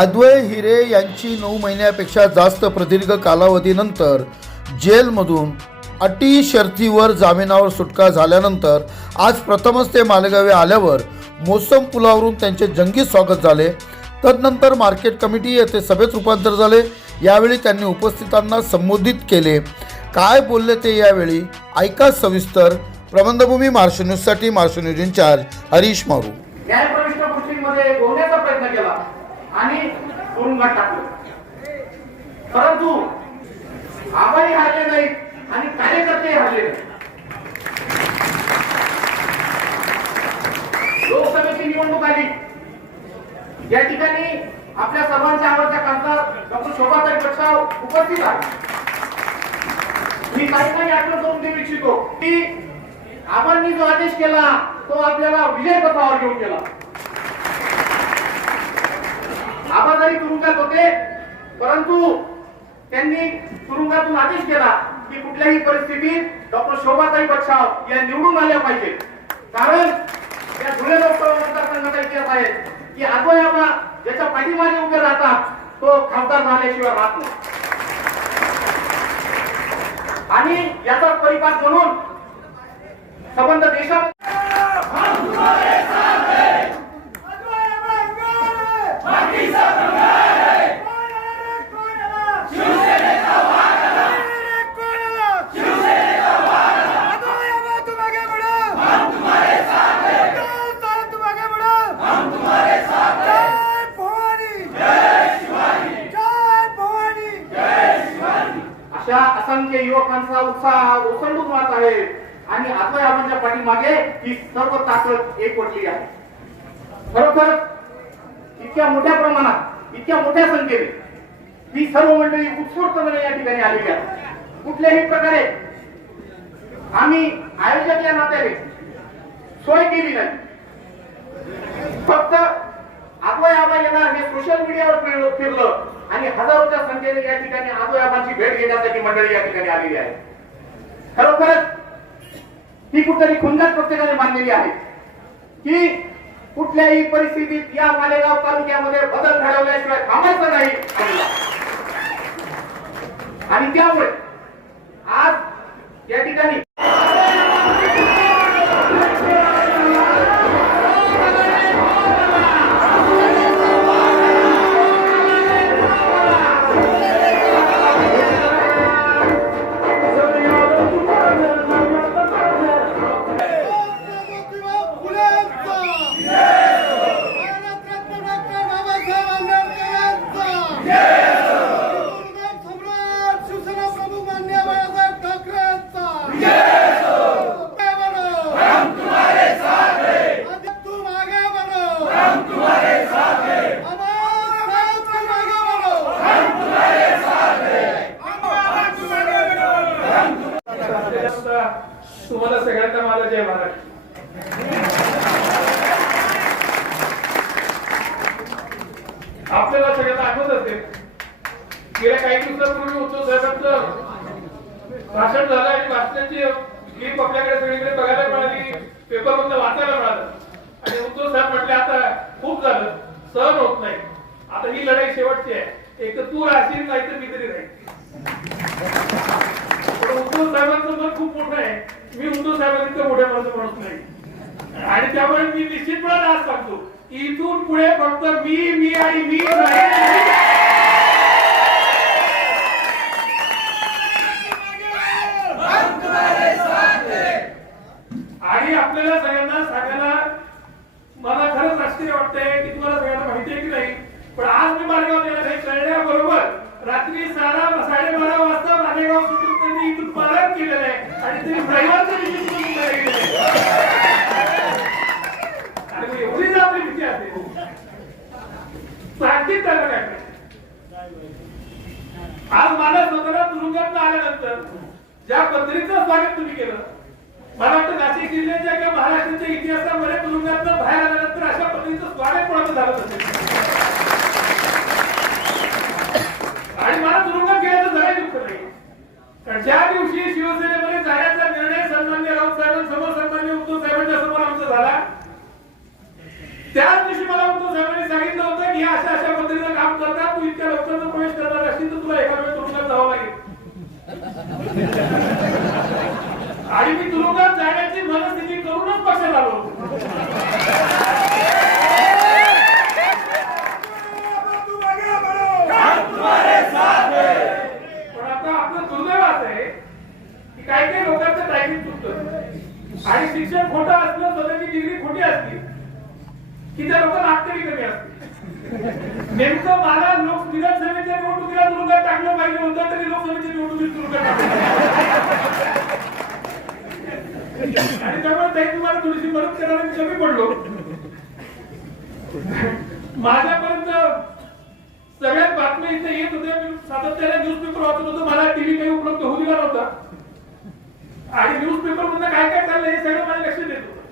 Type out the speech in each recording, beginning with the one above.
अद्वै हिरे यांची 9 महिन्यापेक्षा जास्त प्रदीर्घ कालावधीनंतर जेलमधून अटी शर्तीवर जामिनावर सुटका झाल्यानंतर आज प्रथमच ते मालेगावी आल्यावर मोसम पुलावरून त्यांचे जंगी स्वागत झाले। तदनंतर मार्केट कमिटी येथे सभेत रूपांतर झाले। यावेळी त्यांनी उपस्थितांना संबोधित केले। काय बोलले ते यावेळी ऐका सविस्तर। प्रबंधभूमी महाराष्ट्र न्यूजसाठी महाराष्ट्र न्यूज इंचार्ज हरीश मारू। न्यायप्रविष्ट गोष्टींमध्ये गोवण्याचा प्रयत्न केला आणि तुरुंगात टाकलं, परंतु आबाई हारले नाहीत आणि कार्यकर्ते हारले नाहीत। लोकसभेची निवडणूक आली, या ठिकाणी आपल्या सर्वांच्या आवडत्या खासदार डॉक्टर शोभाताई बच्चाव उपस्थित आहेत। मी काही आठवण करून देऊ इच्छितो की आबांनी जो आदेश केला तो आपल्याला विजय पथावर घेऊन गेला। आबा जरी तुरुंगात होते, परंतु त्यांनी तुरुंगातून आदेश केला की कुठल्याही परिस्थितीत डॉक्टर शोभाताई बच्चाव या निवडून आल्या पाहिजे। कारण या धुळे लोकसभा मतदारसंघाचा इतिहास आहे की अद्वै आबा ज्याच्या पाठीमागे उभे राहतात तो खासदार झाल्याशिवाय राहत नाही। आणि याचा परिपाक म्हणून संबंध देशात अशा असंख्य युवकांचा उत्साह ओसंडून वाहत आहे आणि अद्वै आबांच्या पाठीमागे ही सर्व ताकद एकवटली आहे। खरोखर इतक्या मोठ्या प्रमाणात, इतक्या मोठ्या संख्येने ही सर्व मंडळी उत्स्फूर्तपणे या ठिकाणी आलेली आहे। कुठल्याही प्रकारे आम्ही आयोजक या नात्याने सोय केली नाही, फक्त अद्वै आबा येणार हे सोशल मीडियावर फिरलं आणि हजारोच्या संख्येने या ठिकाणी अद्वै आबांची भेट घेण्यासाठी मंडळी या ठिकाणी आलेली आहे। खरोखरच ही कुठेतरी खुंजात प्रत्येकाने मानलेली आहे की कुठल्याही परिस्थितीत या मालेगाव तालुक्यामध्ये बदल घडवल्याशिवाय थांबायचं नाही। आणि त्यामुळे आज या ठिकाणी तुम्हाला सगळ्यांना माझा जय महाराष्ट्र। आपल्याला सगळ्यांना आठवत असेल गेल्या काही दिवसांपूर्वी उद्धव साहेबांचं भाषण झालं आणि भाषणाची क्लिप आपल्याकडे सगळीकडे बघायला मिळाली, पेपरमधून वाचायला मिळालं आणि उद्धव साहेब म्हटले आता खूप झालं, सहन होत नाही, आता ही लढाई शेवटची आहे, एक तर तू राहशील नाही तर मी तरी राहील। उद्धव साहेबांचं मन खूप मोठं आहे, मी उद्धव साहेबांचं मोठ्या माणूस नाही आणि त्यामुळे मी निश्चितपणे आज सांगतो इथून पुढे फक्त मी आणि मी आणि आपल्याला सगळ्यांना सांगायला मला खरंच आश्चर्य वाटतंय की तुम्हाला सगळ्यांना माहिती आहे की नाही, पण आज मी मालेगाव गेला कळल्याबरोबर रात्री 12:30 वाजता मालेगाव सुटून त्यांनी इथून पालन केलेलं आहे आणि त्यांनी ड्रायव्हरचं आणि एवढी जर आपली भीती असेल सांगतील त्याला काय। आज मला स्वतःला तुरुंगात आल्यानंतर ज्या पद्धतीचं स्वागत तुम्ही केलं, मला वाटतं नाशिक जिल्ह्याच्या किंवा महाराष्ट्राच्या इतिहासामध्ये तुरुंगात बाहेर आल्यानंतर अशा पद्धतीचं स्वागत कोणाचं झालं असेल आणि मला तुरुंगात गेल्याचं जरा दुःख नाही। कारण ज्या दिवशी शिवसेनेमध्ये जाण्याचा निर्णय सन्माननीय राऊत साहेबांसमोर, सन्माननीय उद्धव साहेबांच्या समोर आमचा झाला, त्याच दिवशी मला उद्धव साहेबांनी सांगितलं होतं की अशा अशा पद्धतीचं काम आणि मी तुरुंगात जाण्याची मनस्थिती करूनच पक्षात आलो होतो. पण आता आपलं दुर्दैव असं आहे की काही काही लोकांचं टायमिंग चुकतं आणि शिक्षण खोटं असलं स्वतःची डिग्री खोटी असली की त्या लोकांना अक्कली कमी असते. नेमकं मला विधानसभेच्या निवडणुकीला तुरुंगात टाकलं पाहिजे होतं तरी लोकसभेच्या निवडणुकीत तुरुंगात टाकलं. आणि त्यामुळे ताई तुम्हाला थोडीशी मदत करायला मी कमी पडलो. माझ्यापर्यंत सगळ्यात बातम्या इथे येत होत्या. मी सातत्याने न्यूजपेपर वाचत होतो. मला टीव्ही काही उपलब्ध होऊ दिला नव्हता आणि न्यूजपेपर मधनं काय काय चाललं हे सगळं मला लक्ष देत होतं.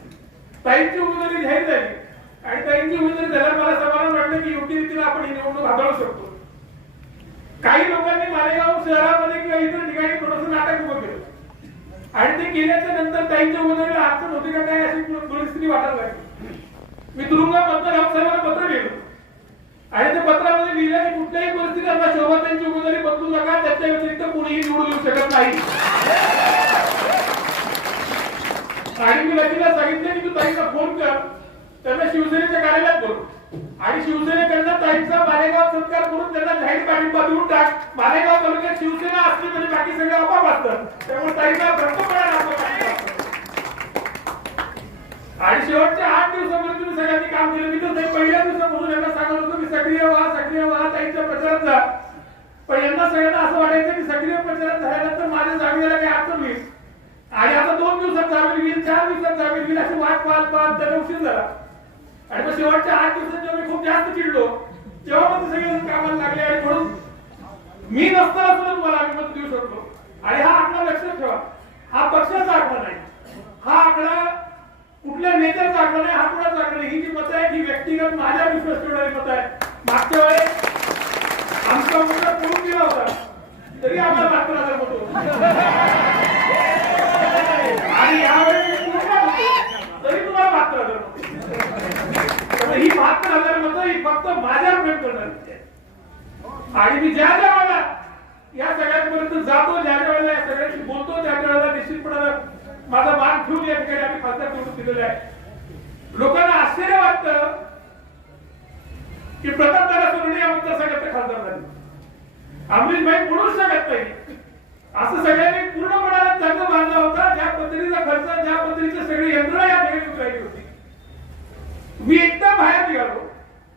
ताईंची उमेदवारी जाहीर झाली आणि ताईंची उमेदवारी झाल्यावर मला समाधान वाटलं की योग्य रीतीने आपण ही निवडणूक हाताळू शकतो. काही लोकांनी मालेगाव शहरामध्ये किंवा इतर ठिकाणी थोडंसं नाटक उभं केलं आणि ते केल्याच्या नंतर ताईंच्या उमेदवारीला अडचण होती का काय अशी परिस्थिती वाटायला लागली. मी तुरुंगामधनं सर्वांना पत्र लिहिलं आणि त्या पत्रामध्ये लिहिलं की कुठल्याही परिस्थितीत आता शोभाताईंची उमेदवारी बदलू नका, त्याच्या व्यतिरिक्त कोणीही निवडून येऊ शकत नाही. आणि मी लगेच सांगितलं की तू ताईंना फोन कर, त्यांना शिवसेनेच्या कार्यालयात बोलव आणि शिवसेनेकडनं ताईंचा मालेगाव सत्कार करून त्यांना जाहीर पाठिंबा देऊन टाक. मालेगाव तालुक्यात शिवसेना असली म्हणजे बाकी सगळे आपाप असतात. त्यामुळे ताईंना भरपूर आणि शेवटच्या 8 दिवसामध्ये तुम्ही सगळ्यांनी काम केलं. मी तर पहिल्या दिवसापासून यांना सांगत होतो की सक्रिय व्हा ताईंच्या प्रचारात जा. पण यांना सगळ्यांना असं वाटायचं की सक्रिय प्रचारात झाल्यानंतर माझ्या जामीनाला काही अडचण होईल आणि आता 2 दिवसात जामीन होईल, 4 दिवसात जामीन होईल अशी वाट त्याला उशीर झाला. आणि मग शेवटच्या 8 दिवसात जेव्हा मी खूप जास्त चिडलो तेव्हा मग ते सगळे कामाला लागले आणि म्हणून मी नसताना सुद्धा तुम्हाला आम्ही मत देऊ शकतो. आणि हा आकडा लक्षात ठेवा, हा पक्षाचा आकडा नाही, हा आकडा कुठल्या नेत्याचा आकडा नाही, हा कुणाचा आकडा नाही. ही जी मत आहे ही व्यक्तिगत माझ्या विश्वास ठेवणारी मत आहे. मागच्या वेळेस आमचा मुलगा पळून गेला होता तरी आम्हाला 72,000 मत होते आणि यावेळेस तरी तुम्हाला 72,000 मत. ही 72,000 मत ही फक्त माझ्यावर प्रेम करणारी आणि मी ज्या ज्या वेळेला या सगळ्यांपर्यंत जातो, ज्या ज्या वेळेला या सगळ्यांशी बोलतो त्या वेळेला निश्चितपणे माझा मान ठेवून या ठिकाणी आम्ही खासदार निवडून दिलेले आहे. लोकांना आश्चर्य वाटतं की प्रतापदादा सोनवणे या मतदारसंघाचे खासदार झाले, अमरीशभाई बोलूच शकत नाही. असं सगळ्यांनी पूर्ण मनाला चांगलं बांधला होता. ज्या पद्धतीचा खर्च, ज्या पद्धतीची सगळी यंत्रणा या ठिकाणी उतरली होती. मी एकदा बाहेर निघालो,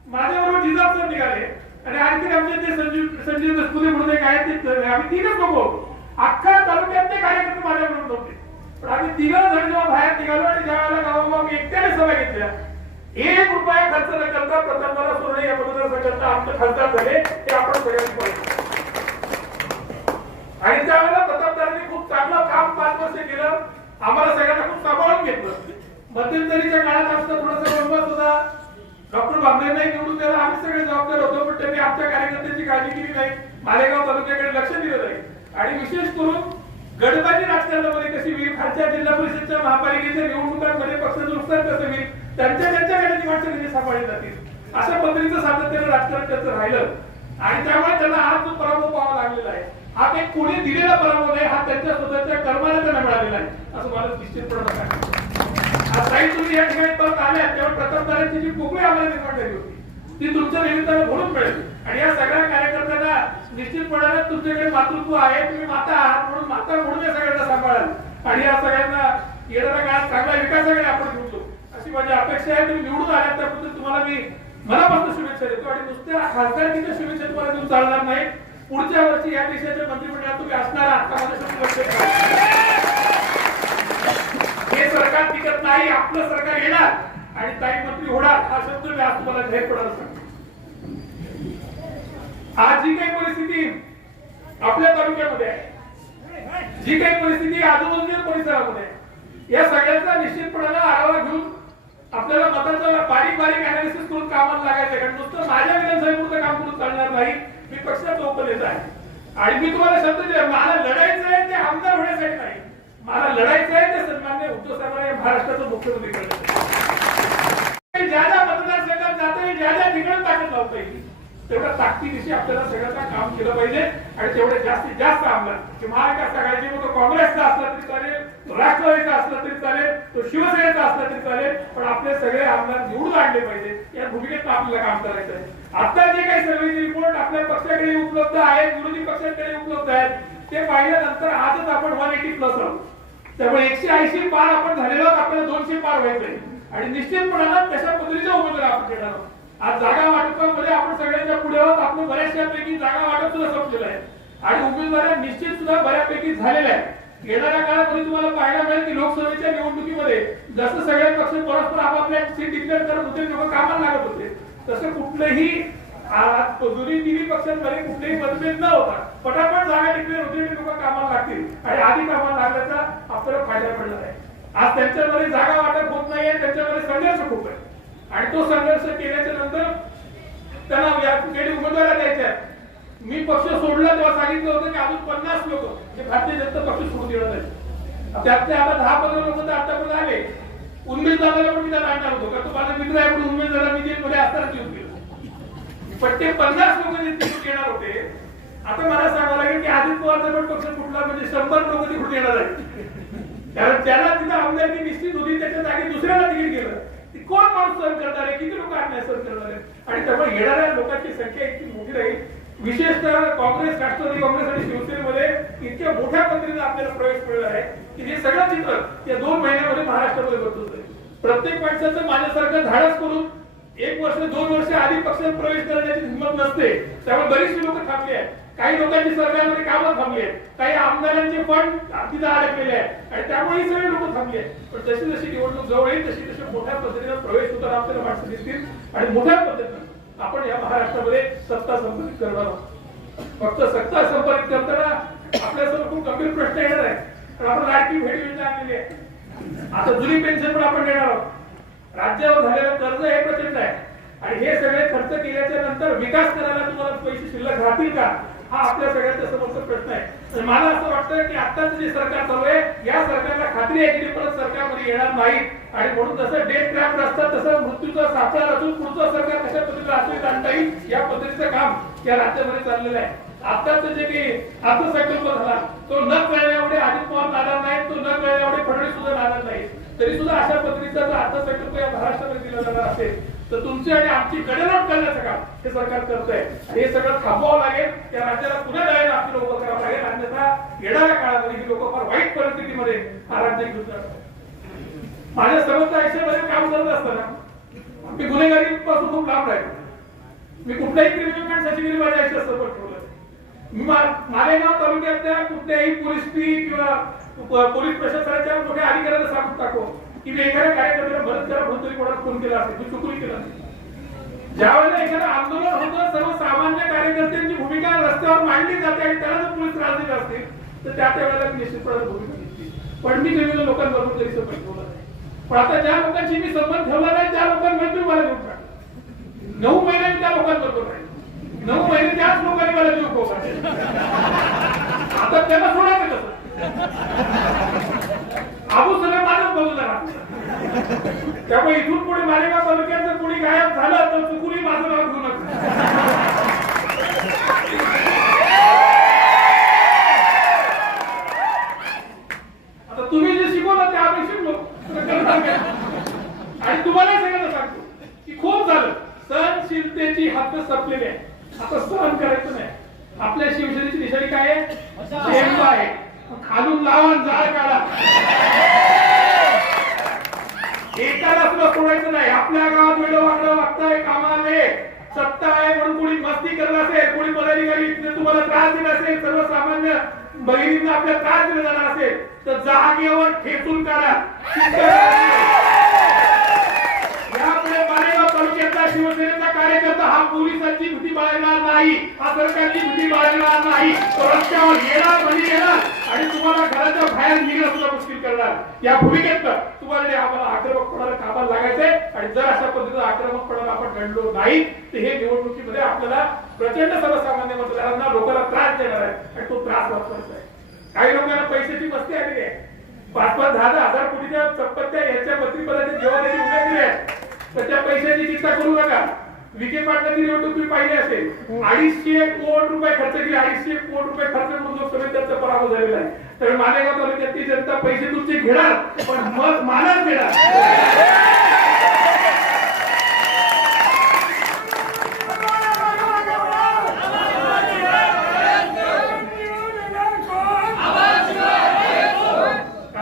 माझ्याबरोबर जिजाब सर निघाले आणि आणखी आमचे ते संजीव दसपुते म्हणून एक आहेत ते, आम्ही 3च लोक होतो. अख्खा तालुक्यातले कार्यकर्ते माझ्याबरोबर नव्हते पण आम्ही 3 जण जेव्हा बाहेर निघालो आणि ज्या वेळेला गावोगाव मी एकट्याने सभा घेतल्या, 1 रुपया खर्च न करता प्रतापदादा सोनवणे या मतदारसंघाचा आमचे खासदार झाले हे आपण सगळ्यांनी पाहिलं. आणि त्यावेळेला प्रतापदादांनी खूप चांगलं काम 5 वर्ष केलं, आम्हाला सगळ्यांना खूप सांभाळून घेतलं. मध्यंतरीच्या काळात आमचा थोडासा विश्वास होता, डॉक्टर बांबरेंना निवडून द्यायला आम्ही सगळे जबाबदार होतो पण त्यांनी आमच्या कार्यकर्त्यांची काळजी केली नाही, मालेगाव तालुक्याकडे लक्ष दिलं नाही. आणि विशेष करून गडबाजी राजकारणामध्ये कशी होईल, खालच्या जिल्हा परिषदच्या महापालिकेच्या निवडणुकांमध्ये पक्षाचं नुकसान कसं होईल, त्यांच्या गटाची माणसं कधी सांभाळली जातील, अशा पद्धतीचं सातत्यानं राजकारण त्याचं राहिलं. आणि त्यामुळे त्यांना आज जो पराभव पाहावा लागलेला आहे हा काही कोणी दिलेला पराभव नाही, हा त्यांच्या स्वतःच्या कर्माने त्यांना मिळालेला आहे असं मला निश्चितपणे वाटतं. आज काही तुम्ही या ठिकाणी परत आल्या तेव्हा प्रतापदादांची जी पोकळी आम्हाला निर्माण झाली होती ती तुमच्या निमित्तानं भरून मिळेल. आणि या सगळ्या कार्यकर्त्यांना निश्चितपणे तुमच्याकडे मातृत्व आहे, तुम्ही माता आहात म्हणून माता म्हणून या सगळ्यांना सांभाळाल आणि या सगळ्यांना येणाऱ्या काळात चांगला विकासाकडे आपण घेऊन जाऊ अशी माझी अपेक्षा आहे. तुम्ही निवडून आल्यात त्याबद्दल तुम्हाला मी मनापासून शुभेच्छा देतो आणि नुसत्या खासदारकीच्या शुभेच्छा तुम्हाला देऊन चालणार नाही. पुढच्या वर्षी या देशाच्या मंत्रिमंडळात तुम्ही असणार आहात का माझ्या शब्द लक्षात ठेवा. हे सरकार टिकत नाही, आपलं सरकार येणार आणि ताई मंत्री होणार हा शब्द मी आज तुम्हाला जाहीरपणाने सांगतो. आज जी काही परिस्थिती आपल्या तालुक्यामध्ये आहे, जी काही परिस्थिती आजूबाजूच्या परिसरामध्ये आहे, या सगळ्यांचा निश्चितपणे आढावा घेऊन आपल्याला मतांचा बारीक अनालिसिस करून कामाला लागायचं. कारण नुसतं माझ्या विधानसभेपुरतं काम करून चालणार नाही, मी पक्षाचा उपनेता आहे आणि मी तुम्हाला शब्द दिला मला लढायचं आहे ते आमदार होण्यासाठी नाही, मला लढायचं आहे ते सन्माननीय उद्धव साहेबांना महाराष्ट्राचं मुख्यमंत्री करण्यासाठी. ज्या ज्या मतदारसंघात जाता येईल, ज्या ज्या ठिकाणी ताकद लावता येईल तेवढ्या ताकदीनिशी आपल्याला सगळ्यांना काम केलं पाहिजे आणि तेवढे जास्तीत जास्त आमदार की महाविकास आघाडीचे मग तो काँग्रेसचा असला तरी चालेल, राष्ट्रवादीचा असला तरी चालेल, तो शिवसेनेचा असला तरी चालेल, पण आपले सगळे आमदार निवडून आणले पाहिजे या भूमिकेत आपल्याला काम करायचं आहे. आता जे काही सर्वेचे रिपोर्ट आपल्या पक्षाकडे उपलब्ध आहेत, विरोधी पक्षांकडे उपलब्ध आहेत, ते पाहिल्यानंतर आजच आपण 180 प्लस आहोत. त्यामुळे 180 पार आपण झालेलो आहोत, आपल्याला 200 पार व्हायचंय आणि निश्चितपणानं तशा पद्धतीच्या उमेदवार आपण घेणार आहोत. आज जागा वाटपामध्ये आपण सगळ्यांच्या पुढे आहोत. आपलं बऱ्याचशापैकी जागा वाटप सुद्धा संपलेलं आहे आणि उमेदवार निश्चित सुद्धा बऱ्यापैकी झालेल्या आहेत. येणाऱ्या काळामध्ये तुम्हाला पाहायला मिळेल की लोकसभेच्या निवडणुकीमध्ये जसं सगळे पक्ष परस्पर आपापल्या सीट डिक्लेअर करत होते, लोक कामाला लागत होते, तसं कुठलंही जुनी तिन्ही पक्षांमध्ये कुठलेही मतभेद न होता पटापट जागा डिक्लेअर होते आणि लोक कामाला लागतील आणि आधी कामाला लागल्याचा आपल्याला फायदा मिळणार आहे. आज त्यांच्यामध्ये जागा वाटप होत नाहीये, त्यांच्यामध्ये संघर्ष खूप आहे आणि तो संघर्ष केल्याच्या नंतर त्यांना या उमेदवार द्यायच्या. मी पक्ष सोडला तेव्हा सांगितलं होतं की अजून 50 लोक जे भारतीय जनता पक्ष सोडून देणार आहेत. त्यातले आता 10-15 लोक तर आतापर्यंत आले. उन्मेष दादाला पण मी त्याला आणणार होतो का तो माझा मित्र आहे म्हणून उन्मेष दादा मी जेलमध्ये असताना येऊन गेलो. पण ते 50 लोक जे तिकडून येणार होते, आता मला सांगावं लागेल की अजित पवारचा पण पक्ष कुठला म्हणजे 100 लोक तिकडून येणार आहेत. कारण ज्याला तिथं आमदारकी निश्चित होती त्याच्या जागी दुसऱ्याला तिकीट गेलं. कोण माणूस सहन करणार आहे, किती लोक अन्याय सहन करणार आहेत आणि त्यामुळे येणाऱ्या लोकांची संख्या इतकी मोठी राहील. विशेषतः काँग्रेस, राष्ट्रवादी काँग्रेस आणि शिवसेनेमध्ये इतक्या मोठ्या पद्धतीने आपल्याला प्रवेश मिळाला आहे की हे सगळं चित्र या 2 महिन्यामध्ये महाराष्ट्रामध्ये बदलत आहे. प्रत्येक माणसाचं माझ्यासारखं धाडस करून 1 वर्ष 2 वर्ष आधी पक्षात प्रवेश करण्याची हिंमत नसते. त्यामुळे बरीचशी लोक थांबली आहेत. काही लोकांची सरकारमध्ये कामं थांबली आहेत, काही आमदारांचे फंड तिथं अडकलेले आहेत आणि त्यामुळे सगळे लोक थांबले आहेत. पण जशी जशी निवडणूक जवळ येईल तशी तशी मोठ्या पद्धतीने प्रवेश होताना आपल्याला माणसं दिसतील आणि मोठ्या पद्धतीने आपण या महाराष्ट्रामध्ये सत्ता संपादित करणार आहोत. फक्त सत्ता संपादित करताना आपल्यासमोर खूप गंभीर प्रश्न येणार आहे. कारण आपण लाडकी भेट योजना आणलेली आहे. आता जुनी पेन्शन पण आपण देणार आहोत. राज्यावर झालेलं कर्ज हे प्रचंड आहे आणि हे सगळे खर्च केल्याच्या नंतर विकास करायला तुम्हाला पैसे शिल्लक राहतील का, हा आपल्या सगळ्यांच्या समोरचा प्रश्न आहे. मला असं वाटतं की आताच जे सरकार चालू आहे या सरकारला खात्री आहे की ते परत सरकारमध्ये येणार नाही आणि म्हणून जसं डेट ट्रॅप असतात तसं मृत्यूचा सापळा रचून पुढचं सरकार कशा पद्धतीने आश्रय आणता येईल या पद्धतीचं काम या राज्यामध्ये चाललेलं आहे. आताच जे काही अर्थसंकल्प झाला तो न कळण्या एवढे अजित पवार नाराज नाहीत, तो न कळण्या एवढे फडणवीस सुद्धा नाराज नाहीत. तरी सुद्धा अशा पद्धतीचा जर अर्थसंकल्प या महाराष्ट्रामध्ये दिला जाणार असेल तर तुमची आणि आमची गडनोट करण्याचं काम हे सरकार करतंय. हे सगळं थांबवावं लागेल. या राज्याला पुन्हा जायला आपल्याला उभं करावं लागेल. अन्यथा येणाऱ्या काळामध्ये ही लोक फार वाईट परिस्थितीमध्ये हा राज्य घेऊन जाणार. माझ्या समस्त आयुष्यामध्ये काम करत असताना मी गुन्हेगारी पासून खूप लांब राहिलो. मी कुठल्याही क्रिमिनल मॅन्साची माझ्या आयुष्यात सपोर्ट ठेवलं. मी मालेगाव तालुक्यातल्या कुठल्याही पोलीस किंवा पोलीस प्रशासनाच्या मोठ्या अधिकाऱ्याला सांगून टाकू की मी एखाद्या कार्यकर्त्याला मदत करा म्हणून तरी कोणाला फोन केला असेल, मी चुकून केला नाही. ज्यावेळेला एखादं आंदोलन होतं सर्वसामान्य कार्यकर्त्यांची भूमिका रस्त्यावर मांडली जाते आणि त्याला जर पोलीस त्रास देत असतील तर त्या वेळेला निश्चितपणे भूमिका घेतली. पण मी क्रिमिनल लोकांबरोबर तरी संबंध ठेवला नाही. पण आता ज्या लोकांशी मी संबंध ठेवला नाही त्या लोकांमध्ये मला घेऊन टाकलं. 9 महिने मी त्या लोकांबरोबर राहिले. 9 महिने त्याच लोकांनी मला जीव पोहोचला. आता त्यांना सोडायचं कसं? आबू सगळं माझ्याच बाजूला राहतो. त्यामुळे इथून पुढे मालेगाव तालुक्याचं कोणी गायब झालं तर चुकूनही माझं नाव घेऊ नका. आता तुम्ही जे शिकवलं ते आम्ही शिकलो आणि तुम्हाला सगळ्यांना सांगतो की खूप झालं. सहनशीलतेची हद्द संपलेली आहे. आता सहन करायचं नाही. आपल्या शिवसेनेची निशाणी काय आहे? शेंबा आहे. खालून लावा जाळ काढा. एकाला सुद्धा सोडायचं नाही. आपल्या गावात वेळो वागणं वागताय कामाने सत्ता आहे म्हणून कोणी मस्ती करत असेल, कोणी पदाधिकारी तुम्हाला त्रास देत असेल, सर्वसामान्य बहिणींना आपल्या त्रास दिला जाणार असेल तर जागेवर ठेचून काढा. यापुढे मालेगाव तालुक्यातला शिवसेनेचा कार्यकर्ता हा पोलिसांची भीती बाळगणार नाही, हा सरकारची भीती बाळगणार नाही. तो रस्त्यावर येणार म्हणजे येणार आणि तुम्हाला घराच्या बाहेर निघणं सुद्धा मुश्किल करणार. या भूमिकेत तुम्हाला आम्हाला आक्रमकपणाला कामाला लागायचंय आणि जर अशा पद्धतीने आक्रमकपणाला आपण घडलो नाही तर हे निवडणुकीमध्ये आपल्याला प्रचंड सर्वसामान्य मतदारांना लोकांना त्रास देणार आहे आणि तो त्रास वाचवायचा आहे. काही लोकांना पैशाची मस्ती आलेली आहे. 5-5, 10-10 हजार कोटीच्या चप्पत्या यांच्या मंत्रिपदाची जेव्हा त्यांनी उभ्या केल्या तर त्या पैशाची चिंता करू नका. विखे पाटलाची निवडणूक तुम्ही पाहिली असेल, 250 कोटी रुपये खर्च केले, 250 कोटी रुपये खर्च करून लोकसभेत त्यांचा पराभव झालेला आहे. तर मालेगाव तालुक्यातली जनता पैसे तुमचे घेणार, पण मत मानच घेणार.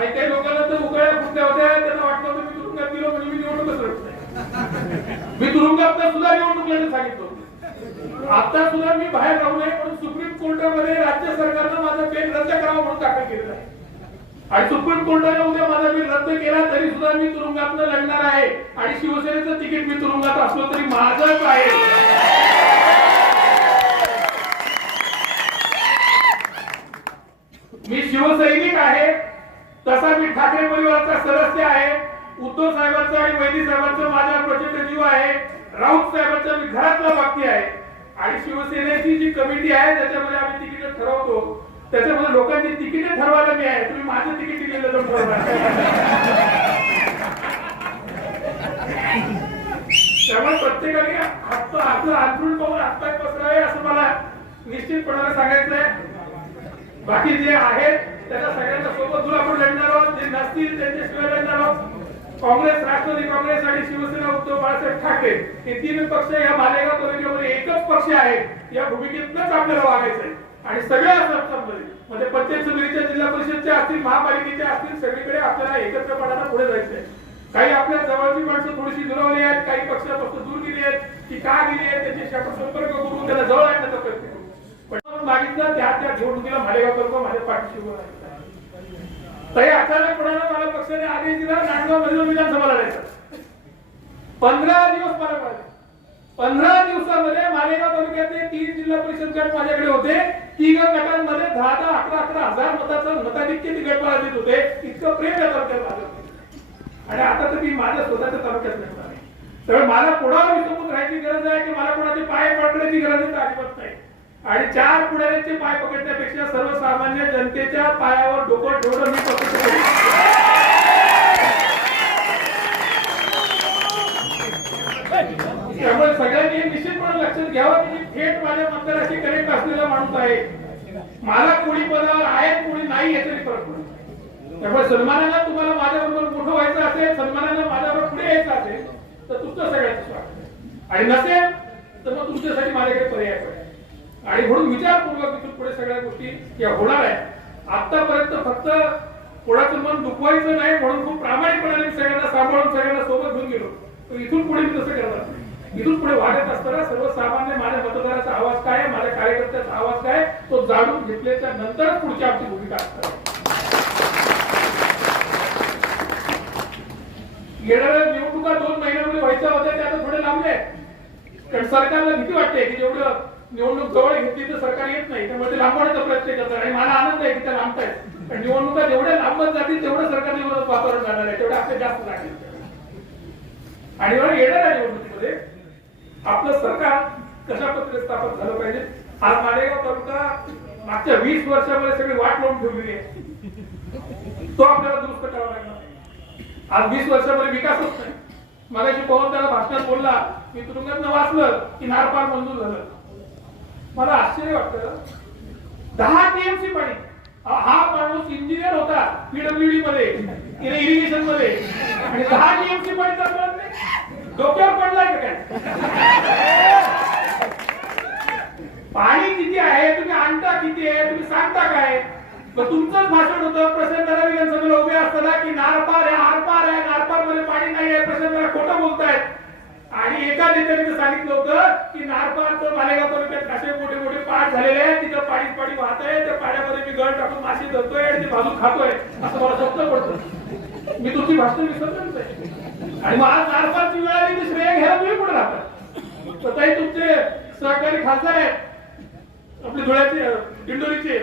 काही लोकांना तर उकळ्या फुटल्या होत्या, त्यांना वाटलं होतं मी तुरुंगात गेलो म्हणजे मी निवडणूकच लढत नाही. मी तुरुंगात सुद्धा निवडणूक लढत सांगितलं होतं. आता सुद्धा मी बाहेर राहू नये म्हणून सुप्रीम कोर्टामध्ये राज्य सरकारनं माझं बेल रद्द करावं म्हणून दाखल केलेलं आहे. आणि सुप्रीम कोर्टाने उद्या माझा बिल रद्द केला तरी सुद्धा मी तुरुंगातनं लढणार आहे. आणि शिवसेनेचं तिकीट मी तुरुंगात असलो तरी माझंच आहे. मी शिवसैनिक आहे, तसा मी ठाकरे परिवाराचा सदस्य आहे. उद्धव साहेबांचा आणि वैदी साहेबांचा माझ्या प्रचंड जीव आहे. राऊत साहेबांचा मी घरातला बाकी आहे. आणि शिवसेनेची जी कमिटी आहे त्याच्यामध्ये आम्ही तिकीट ठरवतो, त्याच्यामध्ये लोकांची तिकीट ठरवायला मी आहे. तुम्ही माझं तिकीट दिलेलं तर ठरवणार. त्यामुळे प्रत्येकाने आपलं अंतरुण पाहून हातपाय पसरावे असं मला निश्चितपणाने सांगायचंय. बाकी जे आहेत त्यांना सगळ्यांना सोबत घेऊन आपण लढणार आहोत. जे नसतील त्यांच्याशिवाय लढणार आहोत. काँग्रेस, राष्ट्रवादी काँग्रेस आणि शिवसेना उद्धव बाळासाहेब ठाकरे हे तीन पक्ष या मालेगाव तालुक्यामध्ये एकच पक्ष आहेत. या भूमिकेतच आपल्याला वागायचं आहे. आणि सगळ्या म्हणजे पंचायत समितीच्या, जिल्हा परिषदच्या असतील, महापालिकेच्या असतील, सगळीकडे आपल्याला एकत्रपणाने पुढे जायचं आहे. काही आपल्या जवळची माणसं थोडीशी दुरावली आहेत, काही पक्षापासून दूर गेली आहेत. ती का गेली आहेत त्याच्याशी आपण संपर्क करून त्यांना जवळ आणण्याचा प्रयत्न करू. पण मागितलं त्या निवडणुकीला मालेगाव तालुका माझ्या पाठीशी उभं राहिला. तरी अचानकपणाने मला पक्षाने आदेश दिला नांदगाव मध्ये विधानसभा लढायचं. 15 दिवस मला मिळाले. 15 दिवसामध्ये मालेगाव तालुक्यातले 3 जिल्हा परिषद गट माझ्याकडे होते. 3 गटांमध्ये 10-10, 11-11 हजार मताचं मताधिक्य ते गट मला देत होते. इतकं प्रेम या तालुक्यात माझं. आणि आता तर मी माझ्या स्वतःच्या तालुक्यात नाही. तर मला कोणावर विसंबून राहायची गरज आहे की मला कोणाचे पाय पकडण्याची गरज आहे, अजिबात नाही. आणि 4 पुढाऱ्यांचे पाय पकडण्यापेक्षा सर्वसामान्य जनतेच्या पायावर डोकं ठेवणं मी पसंत करेन. त्यामुळे सगळ्यांनी निश्चितपणे लक्षात घ्यावं की थेट माझ्या मतदाराशी कनेक्ट असलेला माणूस आहे. मला कोणी पदावर आहे कोणी नाही याच्याने फरक पडतो. त्यामुळे सन्मानानं तुम्हाला माझ्याबरोबर मोठं व्हायचं असेल, सन्मानानं माझ्याबरोबर पुढे यायचं असेल तर तुमचं सगळ्यांचं स्वागत आहे. आणि नसेल तर मग तुमच्यासाठी माझ्याकडे पर्याय पडेल. आणि म्हणून विचारपूर्वक इथून पुढे सगळ्या गोष्टी या होणार आहेत. आतापर्यंत फक्त कोणाचं मन दुखवायचं नाही म्हणून खूप प्रामाणिकपणाने मी सगळ्यांना सांभाळून सगळ्यांना सोबत घेऊन गेलो. तर इथून पुढे मी तसं करणार नाही. इथून पुढे वाढत असताना सर्वसामान्य माझ्या मतदाराचा आवाज काय, माझ्या कार्यकर्त्याचा आवाज काय, तो जाणून घेतल्याच्या नंतरच पुढची आमची भूमिका असणार. येणाऱ्या निवडणुका 2 महिन्यामध्ये व्हायच्या होत्या, त्या आता थोडे लांबले. कारण सरकारला भीती वाटते की जेवढं निवडणूक जवळ घेतली तर सरकार येत नाही, त्यामुळे ते लांबवण्याचा प्रयत्न करतात. आणि मला आनंद आहे की त्या लांबतायत. पण निवडणुका जेवढ्या लांबत जातील तेवढं सरकार निवडणूक वातावरण जाणार आहे, तेवढे आपले जास्त लागेल. आणि येणाऱ्या निवडणुकीमध्ये आपलं सरकार कशा पद्धतीने स्थापन झालं पाहिजे. आज मालेगाव तालुका मागच्या 20 वर्षामध्ये सगळी वाट लावून ठेवलेली आहे. तो आपल्याला दुरुस्त करावा लागणार. आज 20 वर्षामध्ये विकासच नाही. मगाशी पवन त्याला भाषणात बोलला मी तुरुंगातनं वाचलं की नारपार मंजूर झालं. मला आश्चर्य वाटतं 10 टीएमसी पाणी. हा माणूस इंजिनियर होता पीडब्ल्यूडी मध्ये, इरिगेशन मध्ये, आणि 10 टीएमसी पाणी चालवत नाही. डोक्यावर पडलाय का काय? पाणी किती आहे तुम्ही आणता, किती आहे तुम्ही सांगता काय? तुमचंच भाषण होतं प्रशांत विधानसभेला उभे असताना की नारपार आहे, आरपार आहे, नारपार मध्ये पाणी नाही आहे. प्रशांत खोटं बोलतायत. आणि एका नेत्याने सांगितलं होतं की नारपारचं मालेगाव तालुक्यात असे मोठे मोठे पाठ झालेले आहेत, तिथं पाणी वाहत आहे, त्या पाण्यामध्ये मी गळ टाकून मासे धरतोय आणि ते भाजून खातोय असं मला स्वप्न पडतं. मी तुमची भाषण विसरलोच आहे. आणि मग आज नारपारची वेळ आली तर श्रेय घ्यायला तुम्ही कुठे राहतात? स्वतःही तुमचे सहकारी खासदार आहेत आपले धुळ्याचे, दिंडोरीचे,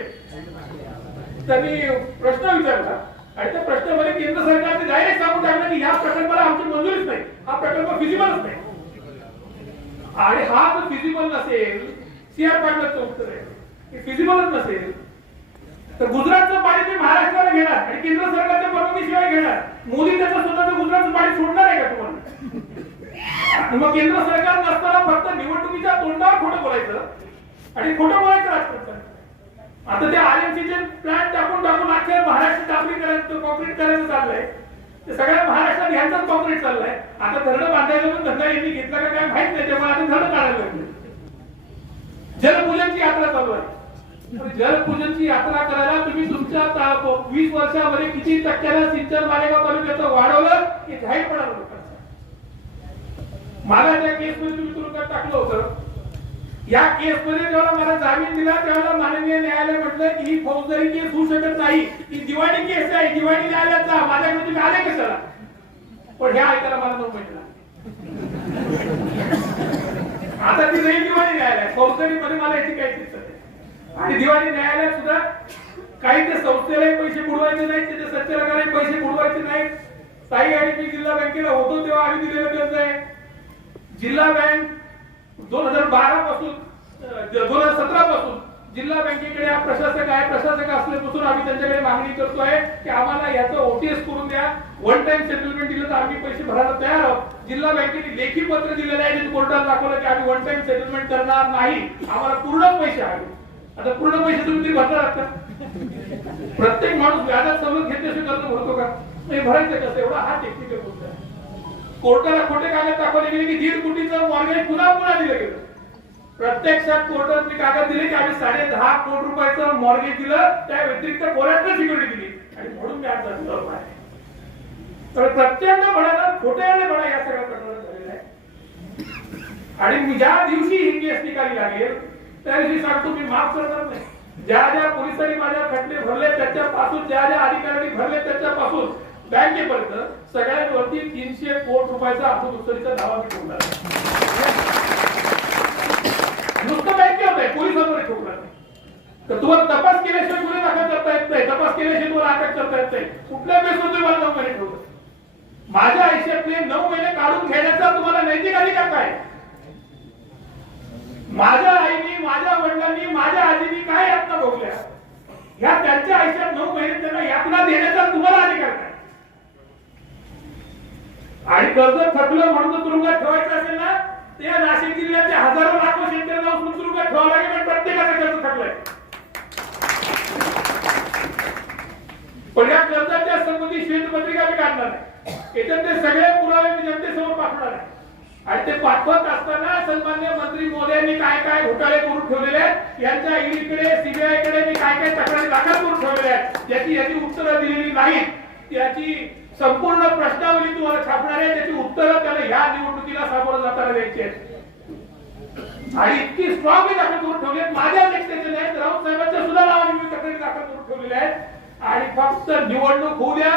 त्यांनी प्रश्न विचारला आणि त्या प्रश्नामध्ये केंद्र सरकारने डायरेक्ट सांगून टाकलं की या प्रकल्पाला आमची मंजुरीच नाही, हा प्रकल्प फिजिबलच नाही. आणि हा जर फिजिबल नसेल, सीआर पाटलांचं उत्तर आहे फिजिबलच नसेल तर गुजरातचं पाणी ते महाराष्ट्राला घेणार आणि केंद्र सरकारच्या परवानगीशिवाय घेणार. मोदी त्याचं स्वतःचं गुजरातचं पाणी सोडणार आहे का तुम्हाला? आणि मग केंद्र सरकार नसताना फक्त निवडणुकीच्या तोंडावर खोटं बोलायचं आणि खोटं बोलायचं राजकारण. आता ते आरएमसीचे प्लॅन टाकून अख्ख्या महाराष्ट्र टाकली करायचं, कॉन्क्रीट करायचं चाललंय. ते सगळ्या महाराष्ट्रात ह्यांचाच कॉन्क्रीट चाललाय. आता धरणं बांधायचं पण धंदा यांनी घेतला का काय माहित नाही, त्यामुळे आता धरणं काढायला लागले. जलपूजनची यात्रा चालू आहे. जलपूजनची यात्रा करायला तुम्ही तुमच्या 20 वर्षामध्ये किती टक्क्याला सिंचन मालेगाव तालुक्याचं वाढवलं हे जाहीर पडायला लोकांचं. मला त्या केसमध्ये तुम्ही तुरुंगात टाकलं होतं. या केसमध्ये जेव्हा मला जामीन दिला त्यावेळेला माननीय न्यायालय म्हटलं की ही फौजदारी केस होऊ शकत नाही, ही दिवाणी केस आहे, दिवाणी न्यायालयात जा. माझ्याकडे तुम्ही आले कशाला? पण हे ऐकायला मला नको म्हटलं. आता ती नाही दिवाणी न्यायालय, फौजदारी मध्ये मला याची काही दिसत नाही. आणि दिवाणी न्यायालयात सुद्धा काही ते संस्थेलाही पैसे बुडवायचे नाहीत, त्याच्या संचालकालाही पैसे बुडवायचे नाहीत. ताई आणि मी जिल्हा बँकेला होतो तेव्हा आम्ही दिलेलं कर्ज आहे. जिल्हा बँक 2012 पासून 2017 पासून जिल्हा बँकेकडे प्रशासक आहे. प्रशासक असल्यापासून आम्ही त्यांच्याकडे मागणी करतोय की आम्हाला याचं ओटीएस करून द्या. वन टाइम सेटलमेंट दिलं तर आम्ही पैसे भरायला तयार आहोत. जिल्हा बँकेने लेखी पत्र दिलेलं आहे, कोर्टात दाखवलं की आम्ही वन टाइम सेटलमेंट करणार नाही, आम्हाला पूर्ण पैसे हवे. आता पूर्ण पैसे तुम्ही भरणार का? प्रत्येक माणूस व्याजात सवलत घेतल्याशिवाय कर्ज भरतो का? नाही, भरायचं कसं? एवढा हा टेक्निकल गोष्ट आहे. कोर्टाला खोटे कागद दाखवले गेले की 1.5 कोटीचं मॉर्गेज पुन्हा दिलं गेलं. प्रत्यक्षात कोर्टात मी कागद दिले की आम्ही 10.5 कोटी रुपयाचं मॉर्गेज दिलं, त्या व्यतिरिक्त कोर्टात सिक्युरिटी दिली आणि म्हणून मी आज जामीनदार आहे. तर प्रत्येक बळाला खोट्याने बळा या सगळ्या प्रकारात झालेला आहे. आणि ज्या दिवशी ही केस निकाली लागेल त्या दिवशी सांगतो मी माफ करणार नाही. ज्या ज्या पोलिसांनी माझ्या खटले भरले त्याच्यापासून, ज्या ज्या अधिकाऱ्यांनी भरले त्याच्यापासून बँकेपर्यंत सगळ्यांवरती 300 कोटी रुपयाचा अफूनुसरीचा दावा मी ठेवणार. नुसतं बँकेवर आहे, पोलिसांवर ठेवणार नाही. तर तुम्हाला तपास केल्याशिवाय गुन्हे दाखल करता येत नाही, तपास केल्याशिवाय तुम्हाला अटक करता येत नाही. कुठल्या बेसवर तुम्ही मला 9 महिने ठेवलं? माझ्या आयुष्यातले 9 महिने काढून घेण्याचा तुम्हाला नैतिक अधिकार काय? माझ्या आईने, माझ्या वडिलांनी, माझ्या आजीनी काय यातना भोगल्या, या त्यांच्या आयुष्यात 9 महिने त्यांना यातना देण्याचा तुम्हाला अधिकार काय? आणि कर्ज थकलं म्हणून तुरुंगात ठेवायचं असेल ना, ते नाशिक जिल्ह्याचे हजारो लाखो शेतकऱ्यांना उचलून तुरुंगात ठेवावं लागेल. प्रत्येकाचं कर्ज थकलंय. पण या कर्जाच्या संबंधी श्वेतपत्रिका मी काढणार आहे. याच्यात ते सगळे पुरावे मी जनतेसमोर पाठवणार आहे. आणि ते पाठवत असताना सन्मान्य मंत्री मोदयांनी काय काय घोटाळे करून ठेवलेले आहेत, यांच्या ईडीकडे, सीबीआयकडे मी काय काय तक्रारी दाखल करून ठेवलेल्या आहेत, याची उत्तरं दिलेली नाहीत. त्याची संपूर्ण प्रश्नावली तुम्हाला छापणार आहे, त्याची उत्तरं त्याला या निवडणुकीला सामोरं जाताना द्यायची आहेत. आणि इतकी स्ट्रॉंगली दाखल करून ठेवली आहेत. माझ्या नेत्याचे नाहीत, राऊत साहेबांच्या सुद्धा नावाने मी तक्रारी दाखल करून ठेवलेल्या आहेत. आणि फक्त निवडणूक होऊ द्या.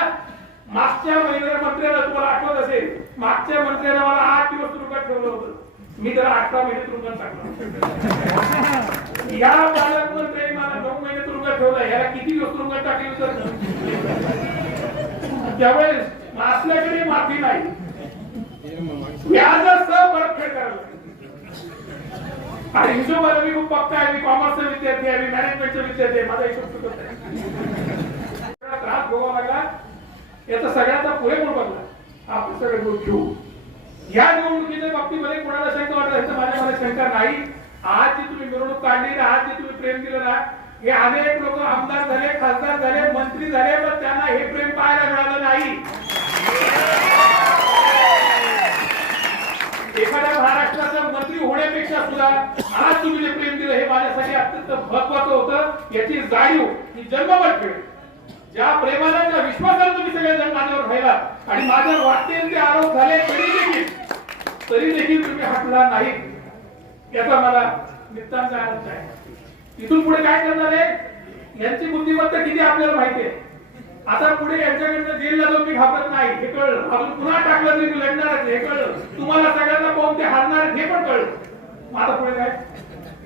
मागच्या महिन्यात मंत्र्याला तुम्हाला आठवत असेल, मागच्या मंत्र्याला मला 8 दिवस तुरुंगात ठेवलं होतं. मी त्याला 18 महिने तुरुंगात टाकलं. या पालकमंत्र्यांनी मला 9 महिने तुरुंगात ठेवलं. याला किती दिवस तुरुंगात टाकले होतं? त्यामुळे असल्याकडे माफी नाही, व्याजासह परतफेड करायला. आणि हिशोबाला मी खूप पक्का आहे. मी कॉमर्सचा विद्यार्थी आहे, मी मॅनेजमेंटचा विद्यार्थी आहे. माझा हिशोब चुकत नाही. त्रास भोगावा लागला याचा सगळ्याचा पुरेपूर बदला आपण सगळे घेऊ. या निवडणुकीच्या बाबतीमध्ये कोणाला शंका वाटत असेल तर माझ्या मला शंका नाही. आज जी तुम्ही मिरवणूक काढली, आज जे तुम्ही प्रेम दिलं ना, हे अनेक लोक आमदार झाले, खासदार झाले, मंत्री झाले, पण त्यांना हे प्रेम पाहायला मिळालं नाही. एखाद्या महाराष्ट्राचा मंत्री होण्यापेक्षा सुद्धा आज तुम्ही जे प्रेम दिलं हे माझ्यासाठी अत्यंत महत्वाचं होतं. याची जाणीव ही जन्मभर ठेवेल. ज्या प्रेमाला, ज्या विश्वासाला तुम्ही सगळेजण माझ्यावर राहिला आणि माझ्यावर वाटते ते आरोप झाले तरी देखील तुम्ही हटला नाही, याचा मला नितांत आनंद आहे. इथून पुढे काय करणार आहे, यांची बुद्धिमत्ता किती आपल्याला माहिती आहे. आता पुढे यांच्याकडनं जेलला जाऊन मी घाबरत नाही हे कळलं. अजून पुन्हा टाकलं तरी मी लढणारच हे कळलं. तुम्हाला सगळ्यांना पाहून ते हारणार हे पण कळलं. आता पुढे काय,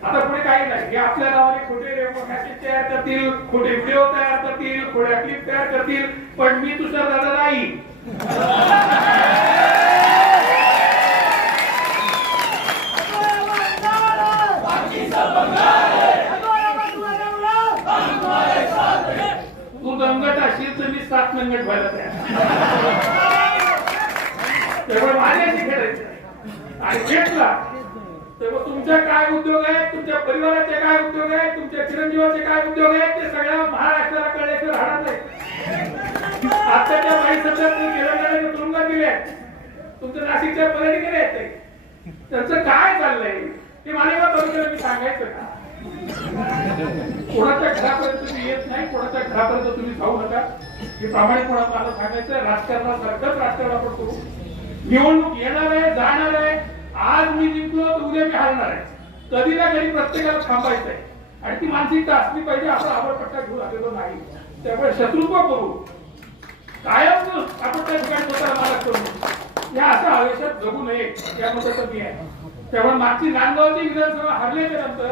आता पुढे काही नाही. हे आपल्या नावाने खोटे मॅसेज तयार करतील, खोटे व्हिडिओ तयार करतील, खोट्या क्लिप तयार करतील, पण मी तुषार दादा नाही. तू दंगट असेल तर मी 7 नंगट व्हायला तयार. त्यामुळे माझ्याशी खेळायचं. आणि घेतला तर मग तुमच्या काय उद्योग आहेत, तुमच्या परिवाराचे काय उद्योग आहेत, तुमच्या चिरंजीवाचे काय उद्योग आहेत ते सगळ्या महाराष्ट्राला कळल्याशिवाय राहणार नाही. आता त्या बाई सध्या तेलंगणाने तुरुंगात गेले तुमच्या नाशिकच्या पदाधिकारी आहेत ते. त्यांचं काय चाललंय ते मालेगाव तालुक्याला मी सांगायचं का? कोणाच्या घरापर्यंत तुम्ही येत नाही, कोणाच्या घरापर्यंत तुम्ही जाऊ नका. हे प्रामाणिकपणा मला सांगायचं. राजकारणासारखंच राजकारण आपण करू. निवडणूक येणार आहे, जाणार आहे. आज मी जिंकलो तर उद्या मी हारणार आहे. कधी ना कधी प्रत्येकाला थांबायचं आहे आणि ती मानसिकता असली पाहिजे. आपण आवडपट्टा घेऊन आलेलो नाही. त्यामुळे शत्रुत्व करू कायम आपण त्या ठिकाणी स्वतःला मालक करू. या अशा आयुष्यात जगू नये यामध्ये मी आहे. त्यामुळे मागची नांदगावची विधानसभा हरल्याच्या नंतर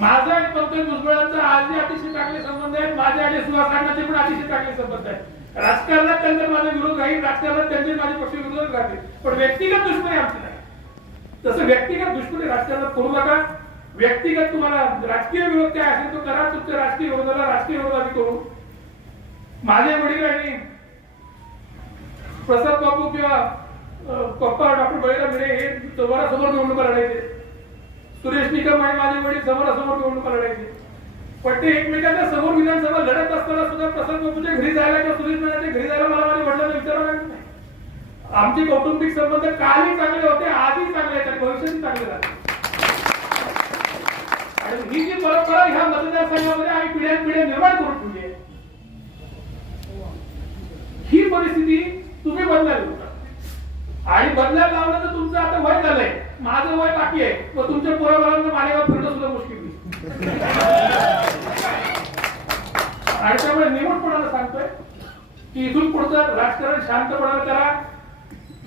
माझा आणि पंकज भुजबळांचा आजही अतिशय चांगले संबंध आहेत. माझे आणि सुहास अण्णांचे पण अतिशय चांगले संबंध आहेत. राजकारणात त्यांचा माझा विरोध राहील, राजकारणात त्यांचे माझे पक्ष विरोध राहतील, पण व्यक्तिगत दुश्मनी आमची नाही. तसं व्यक्तिगत दुश्मनी राजकारणात करू नका. व्यक्तिगत तुम्हाला राजकीय विरोध काय असेल तो करा. तुमच्या राजकीय विरोधाला राजकीय विरोध आम्ही करू. माझे वडील आणि प्रसाद बाबू किंवा पप्पा डॉक्टर बळीराम भिडे हे समोरासमोर निवडणुका लढायचे. सुरेश निकम आणि माझे वडील समोरासमोर निवडणुका लढायचे. पण ते एकमेकांच्या समोर विधानसभा लढत असताना सुद्धा प्रसाद बाबूच्या घरी जायला किंवा सुरेश मीनाच्या घरी जायला मला माझ्या वडिलांना विचारावं लागत नाही. आमचे कौटुंबिक संबंध कालही चांगले होते, आजही चांगले आहेत आणि भविष्यातही चांगले राहतील. आणि ही जी परंपरा ह्या मतदारसंघामध्ये आम्ही पिढ्यानपिढ्या निर्माण करून ठेवली आहे. ही परिस्थिती तुम्ही बदलायला होता आणि बदलायला लावलं तर तुमचं आता वय झालंय, माझं वय बाकी आहे. मग तुमच्या पोराबाळांना मालेगाव फिरणं सुद्धा मुश्किल नाही. आणि त्यामुळे निवडपणाला सांगतोय की इथून पुढचं राजकारण शांतपणाने करा.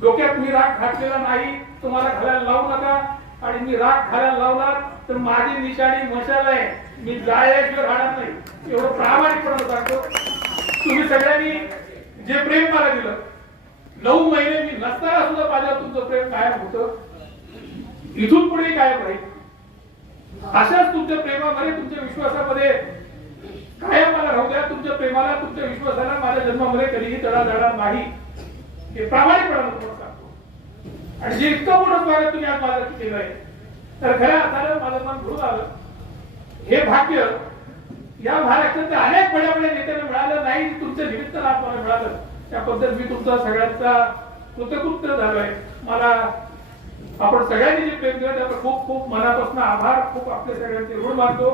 डोक्यात मी राग घातलेला नाही, तुम्हाला घालायला लावू नका. आणि मी राग घालायला लावला तर माझी निशाणी मशाल आहे, मी जायशिवाय राहणार नाही एवढं प्रामाणिकपणे सांगतो. तुम्ही सगळ्यांनी जे प्रेम मला दिलं 9 महिने मी नसताना सुद्धा माझ्यावर तुमचं प्रेम कायम होतं, इथून पुढे कायम राहील. अशाच तुमच्या प्रेमामध्ये, तुमच्या विश्वासामध्ये कायम मला राहू द्या. तुमच्या प्रेमाला, तुमच्या विश्वासाला माझ्या जन्मामध्ये कधीही तडा जाणार नाही हे प्रामाणिकपणाने तुम्हाला सांगतो. आणि जे इतकं मोठं स्वागत तुम्ही आज माझ्या केलं आहे तर खऱ्या अर्थानं माझं मन भरून आलं. हे भाग्य या महाराष्ट्रातल्या अनेक बड्या बड्या नेत्यांना मिळालं नाही, तुमच्या निमित्तानं आज मला मिळालं. त्याबद्दल मी तुमचा सगळ्यांचा कृतज्ञ झालोय. मला आपण सगळ्यांनी जे प्रेम दिलं त्याबद्दल खूप खूप मनापासून आभार, खूप आपल्या सगळ्यांचे ऋण मानतो.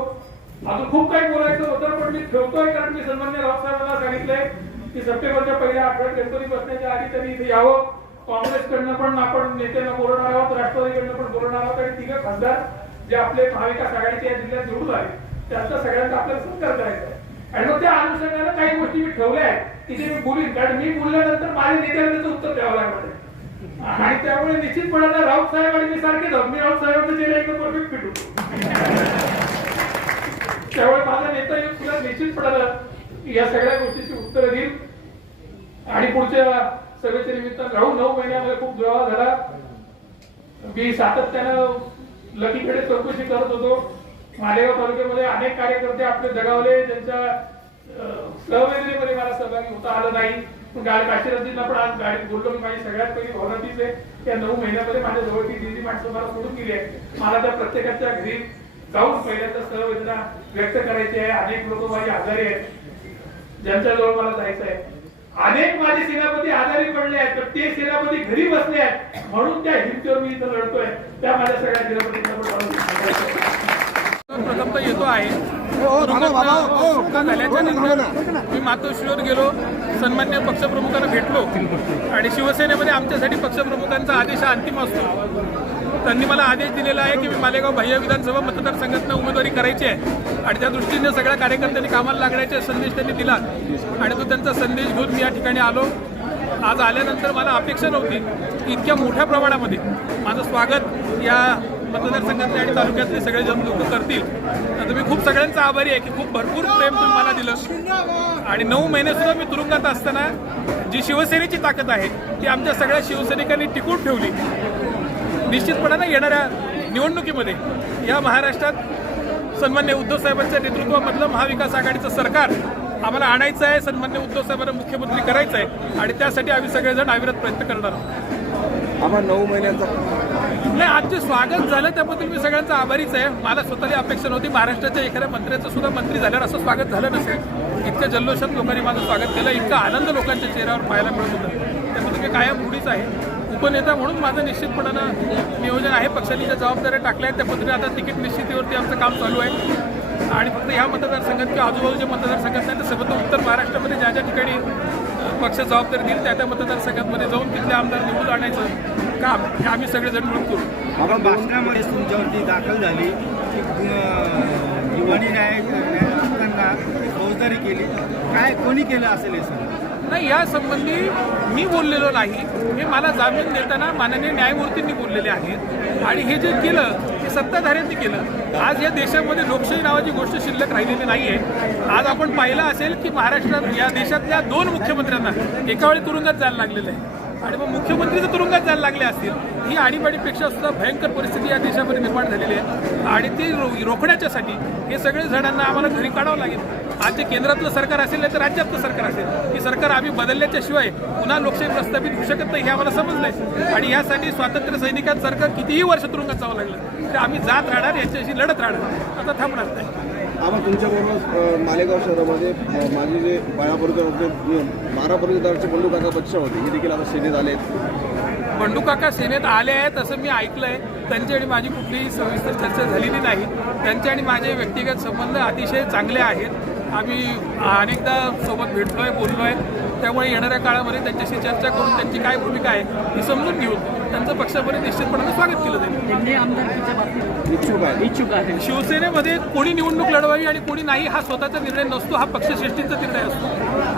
अजून खूप काही बोलायचं होतं पण मी ठेवतोय, कारण मी सन्माननीय राऊत साहेबांना सांगितलंय की सप्टेंबरच्या पहिल्या आठवड्यात गणपती बसण्याच्या आधी त्यांनी इथे यावं. काँग्रेसकडनं पण आपण नेत्यांना बोलवणार आहोत, राष्ट्रवादीकडनं पण बोलवणार आहोत आणि 3 खासदार जे आपले महाविकास आघाडीचे या जिल्ह्यात निवडून आले त्यांचा सगळ्यांचा आपल्याला सत्कार करायचा आहे. आणि मग त्या अनुषंगाने काही गोष्टी मी ठेवल्या आहेत की ते मी बोलीन, कारण मी बोलल्यानंतर माझ्या नेत्याला त्याचं उत्तर द्यावं लागणार. आणि त्यामुळे निश्चितपणाने राऊत साहेब आणि मी सारखेच आहोत. मी राऊत साहेबांचा चेहरा एकदम परफेक्ट फिट होतो. त्यामुळे माझा नेता येऊन तुला निश्चितपणाने या सगळ्या गोष्टीची उत्तरं देईल. आणि पुढच्या सभेच्या निमित्तानं राहून 9 महिन्यामध्ये खूप दुरावा झाला. मी सातत्यानं लकीकडे चौकशी करत होतो. मालेगाव तालुक्यामध्ये अनेक कार्यकर्ते आपले जगावले, ज्यांच्या सहवेदनेमध्ये मला सहभागी होता आलं नाही. पण काशीराजींना पण आज गाडीत बोललो की माझी सगळ्यात पहिली भावना तीच आहे. त्या 9 महिन्यामध्ये माझ्या जवळची दिल्ली माणसं मला सोडून गेली आहे. मला त्या प्रत्येकाच्या घरी जाऊन पहिल्यांदा सहवेदना व्यक्त करायची आहे. अनेक लोक माझे आजारी आहेत ज्यांच्या जवळ मला जायचं आहे. अनेक माझे सेनापती आजारी पडले आहेत तर ते सेनापती घरी बसले आहेत म्हणून त्या हिमतीवर मी इथं लढतोय. त्या माझ्या सगळ्या सेनापतींना प्रथमतः येतो आहे. सुटका झाल्याच्या नंतर मी मातोश्रीवर गेलो, सन्मान्य पक्षप्रमुखांना भेटलो आणि शिवसेनेमध्ये आमच्यासाठी पक्षप्रमुखांचा आदेश हा अंतिम असतो. त्यांनी मला आदेश दिलेला आहे की मी मालेगाव बाह्य विधानसभा मतदारसंघातून उमेदवारी करायची आहे आणि त्या दृष्टीने सगळ्या कार्यकर्त्यांनी कामाला लागण्याचा संदेश त्यांनी दिला आणि तो त्यांचा संदेश घेऊन मी या ठिकाणी आलो. आज आल्यानंतर मला अपेक्षा नव्हती की इतक्या मोठ्या प्रमाणामध्ये माझं स्वागत या मतदारसंघातले आणि तालुक्यातले सगळे जण लोक करतील. तर मी खूप सगळ्यांचा आभारी आहे की खूप भरपूर प्रेम तुम्ही मला दिलं. आणि 9 महिने सुद्धा मी तुरुंगात असताना जी शिवसेनेची ताकद आहे ती आमच्या सगळ्या शिवसैनिकांनी टिकून ठेवली. निश्चितपणाने येणाऱ्या निवडणुकीमध्ये या महाराष्ट्रात सन्मान्य उद्धव साहेबांच्या नेतृत्वामधलं महाविकास आघाडीचं सरकार आम्हाला आणायचं आहे. सन्मान्य उद्धव साहेबांना मुख्यमंत्री करायचं आहे आणि त्यासाठी आम्ही सगळेजण अविरत प्रयत्न करणार आहोत. बाबा 9 महिन्यांचा नाही, आज जे स्वागत झालं त्याबद्दल मी सगळ्यांचा आभारीच आहे. मला स्वतःला अपेक्षा नव्हती महाराष्ट्राच्या एखाद्या मंत्र्याचं सुद्धा मंत्री झाल्यावर असं स्वागत झालं नसेल. इतक्या जल्लोषात लोकांनी माझं स्वागत केलं, इतका आनंद लोकांच्या चेहऱ्यावर पाहायला मिळत होता. त्यामध्ये मी कायम रूढीच आहे. उपनेता म्हणून माझं निश्चितपणानं नियोजन आहे. पक्षाने ज्या जबाबदाऱ्या टाकल्या आहेत त्या पद्धतीने आता तिकीट निश्चितीवरती आमचं काम चालू आहे. आणि फक्त ह्या मतदारसंघात किंवा आजूबाजूच्या मतदारसंघात नाही तर सर्वत्र उत्तर महाराष्ट्रामध्ये ज्या ज्या ठिकाणी पक्ष जबाबदारी देईल त्या त्या मतदारसंघामध्ये जाऊन तिथले आमदार निवडून आणायचं काम हे आम्ही सगळेजण मिळून करू. बाबा भाषणामध्ये तुमच्यावरती दाखल झाली की दिवाणी न्यायाधिकांना फौजदारी केली, काय कोणी केलं असेल हे सगळं? नाही, या संबंधी मी बोललेलो नाही. हे मला जामीन देताना माननीय न्यायमूर्तींनी बोललेले आहेत. आणि हे जे केलं ते सत्ताधाऱ्यांनी केलं. आज या देशामध्ये लोकशाही नावाची गोष्ट शिल्लक राहिलेली नाही आहे. आज आपण पाहिलं असेल की महाराष्ट्रात या देशातल्या 2 मुख्यमंत्र्यांना एका वेळी तुरुंगात जायला लागलेलं आहे. आणि मग मुख्यमंत्री जर तुरुंगात जायला लागले असतील ही आणीबाणीपेक्षा सुद्धा भयंकर परिस्थिती या देशामध्ये निर्माण झालेली आहे. आणि ती रोखण्याच्यासाठी हे सगळे जणांना आम्हाला घरी काढावं लागेल. आज जे केंद्रातलं सरकार असेल नाही तर राज्यातलं सरकार असेल, ही सरकार आम्ही बदलल्याच्या शिवाय पुन्हा लोकशाही प्रस्थापित होऊ शकत नाही हे आम्हाला समजलंय. आणि यासाठी स्वातंत्र्य सैनिकांसारखं कितीही वर्ष तुरुंगात जावं लागलं तर आम्ही जात राहणार, यांच्याशी लढत राहणार, आता थांबणार नाही. आम्हा तुमच्याबरोबर मालेगाव शहरामध्ये माझे जे 12 परिवाराचे बंडू काका बच्चा होते हे देखील आता सेनेत आले आहेत. बंडू काका सेनेत आले आहेत असं मी ऐकलंय. त्यांची आणि माझी कुठलीही सविस्तर चर्चा झालेली नाही. त्यांचे आणि माझे व्यक्तिगत संबंध अतिशय चांगले आहेत. आम्ही अनेकदा सोबत भेटलोय, बोललोय. त्यामुळे येणाऱ्या काळामध्ये त्यांच्याशी चर्चा करून त्यांची काय भूमिका आहे ही समजून घेऊन त्यांचं पक्षामध्ये निश्चितपणाने स्वागत केलं जाईल. त्यांनी आमदारकीच्या बाबतीत इच्छुक आहे. शिवसेनेमध्ये कोणी निवडणूक लढवावी आणि कोणी नाही हा स्वतःचा निर्णय नसतो, हा पक्षश्रेष्ठींचा निर्णय असतो.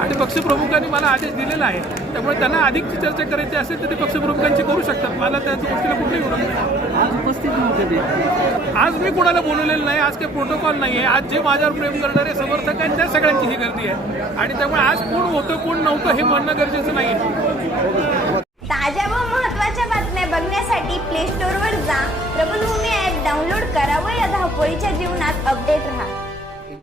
आणि पक्षप्रमुखांनी मला आदेश दिलेला आहे. त्यामुळे त्यांना अधिकची चर्चा करायची असेल तर ते पक्षप्रमुखांची करू शकतात. मला त्या गोष्टीला कुठेही विरोध नाही. आज उपस्थित नव्हते ते. आज मी कोणाला बोलवलेलं नाही. आज काही प्रोटोकॉल नाही आहे. आज जे माझ्यावर प्रेम करणारे समर्थक आहेत त्या सगळ्यांची ही गर्दी आहे. आणि त्यामुळे आज कोण होतं कोण नव्हतं हे म्हणणं गरजेचं नाही आहे. ताज्या व महत्त्वाच्या बातम्या बघण्यासाठी प्ले स्टोअरवर जा, प्रबलभूमी ॲप डाउनलोड करा व या धावपळीच्या जीवनात अपडेट राहा.